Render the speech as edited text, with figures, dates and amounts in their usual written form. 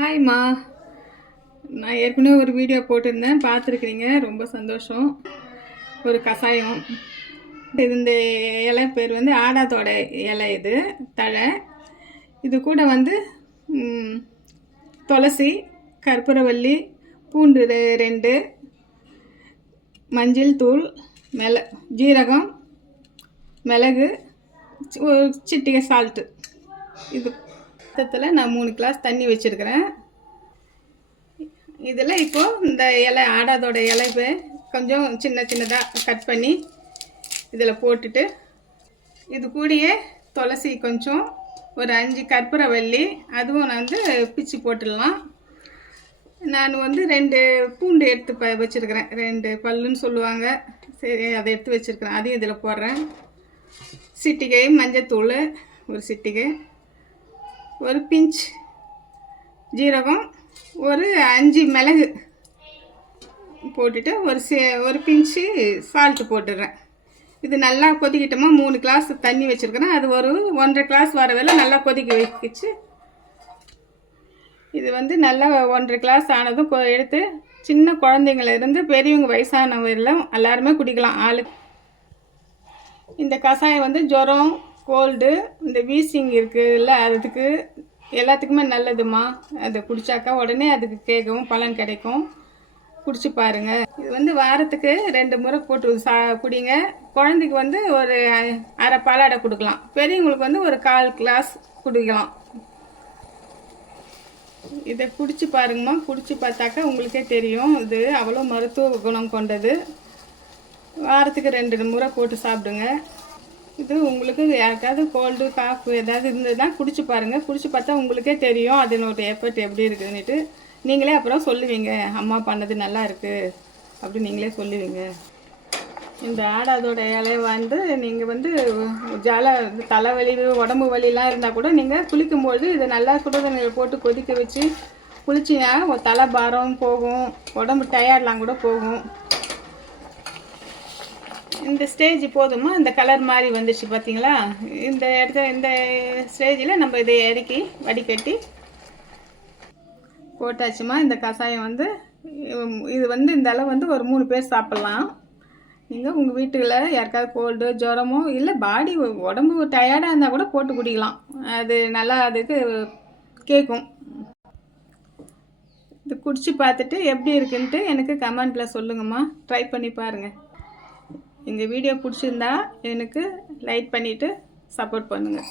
ஹாய்மா. நான் ஏற்கனவே ஒரு வீடியோ போட்டிருந்தேன், பார்த்துருக்குறீங்க. ரொம்ப சந்தோஷம். ஒரு கஷாயம் இது. இந்த இலை பேர் வந்து ஆடாதோட இலை. இது தழை. இது கூட வந்து துளசி, கற்பூரவள்ளி, பூண்டு 2, மஞ்சள் தூள், ஜீரகம், மிளகு, ஒரு சிட்டிகை சால்ட்டு. இது மொத்தத்தில் நான் 3 கிளாஸ் தண்ணி வச்சுருக்கிறேன். இதில் இப்போது இந்த இலை ஆடாதோட இலை கொஞ்சம் சின்னதாக கட் பண்ணி இதில் போட்டுட்டு, இது கூடயே துளசி கொஞ்சம், ஒரு 5 கற்பூரவள்ளி, அதுவும் நான் வந்து பிச்சு போட்டுடலாம். நான் வந்து 2 பூண்டு எடுத்து வச்சுருக்கிறேன். 2 பல்லுன்னு சொல்லுவாங்க. சரி, அதை எடுத்து வச்சுருக்கிறேன். அதையும் இதில் போடுறேன். சிட்டிகை மஞ்சத்தூள், ஒரு சிட்டிகை, ஒரு பிஞ்ச் ஜீரகம், ஒரு 5 மிளகு போட்டுட்டு ஒரு பிஞ்சு சால்ட்டு போட்டுடுறேன். இது நல்லா கொதிக்கிட்டோமா. 3 கிளாஸ் தண்ணி வச்சுருக்கிறேன். அது ஒரு 1.5 கிளாஸ் வர வேலை நல்லா கொதிக்க வச்சு, இது வந்து நல்லா 1.5 கிளாஸ் ஆனதும் எடுத்து சின்ன குழந்தைங்கள்லேருந்து பெரியவங்க வயசானவரெல்லாம் எல்லாருமே குடிக்கலாம். இந்த கஷாயம் வந்து ஜுரம், கோல்டு, இந்த வீசிங் இருக்குல்ல, அதுக்கு எல்லாத்துக்குமே நல்லதுமா. அதை குடித்தாக்கா உடனே அதுக்கு கேட்கவும் பலன் கிடைக்கும். குடிச்சு பாருங்கள். இது வந்து வாரத்துக்கு 2 முறை போட்டு குடிங்க. குழந்தைக்கு வந்து ஒரு அரை பாலாடை கொடுக்கலாம். பெரியவங்களுக்கு வந்து ஒரு 1/4 கிளாஸ் குடிக்கலாம். இதை குடிச்சு பாருங்கம்மா. குடிச்சு பார்த்தாக்கா உங்களுக்கே தெரியும், இது அவ்வளோ மருத்துவ குணம் கொண்டது. வாரத்துக்கு 2 முறை போட்டு சாப்பிடுங்க. இது உங்களுக்கு யாருக்காவது கோல்டு, காஃப் ஏதாவது இருந்ததுன்னா குடிச்சு பாருங்கள். குடிச்சு பார்த்தா உங்களுக்கே தெரியும் அதனோட எஃபெக்ட் எப்படி இருக்குதுன்னுட்டு. நீங்களே அப்புறம் சொல்லுவீங்க, அம்மா பண்ணது நல்லா இருக்குது அப்படின்னு நீங்களே சொல்லுவீங்க. இந்த ஆடாதோட இலையை வந்து நீங்கள் வந்து தலைவலி, உடம்பு வலிலாம் இருந்தால் கூட நீங்கள் குளிக்கும்போது இதை நல்லா சுடுதண்ணியில் போட்டு கொதிக்க வச்சு குளிச்சிங்கன்னா தலை பாரம் போகும், உடம்பு டயர்ட்லாம் கூட போகும். இந்த ஸ்டேஜ் போதுமா? இந்த கலர் மாதிரி வந்துச்சு பார்த்தீங்களா? இந்த ஸ்டேஜில் நம்ம இதை இறக்கி வடிகட்டி போட்டாச்சுமா. இந்த கஷாயம் வந்து இது வந்து இந்த அளவு வந்து ஒரு 3 பேர் சாப்பிட்லாம். நீங்கள் உங்கள் வீட்டுல யாருக்காவது கோல்டு, ஜுரமோ இல்லை பாடி உடம்பு டயர்டாக இருந்தால் கூட போட்டு குடிக்கலாம். அது நல்லா அதுக்கு கேட்கும். இது குடிச்சு பார்த்துட்டு எப்படி இருக்குன்ட்டு எனக்கு கமெண்ட்டில் சொல்லுங்கம்மா. ட்ரை பண்ணி பாருங்கள். எங்கள் வீடியோ பிடிச்சிருந்தா எனக்கு லைக் பண்ணிவிட்டு சப்போர்ட் பண்ணுங்கள்.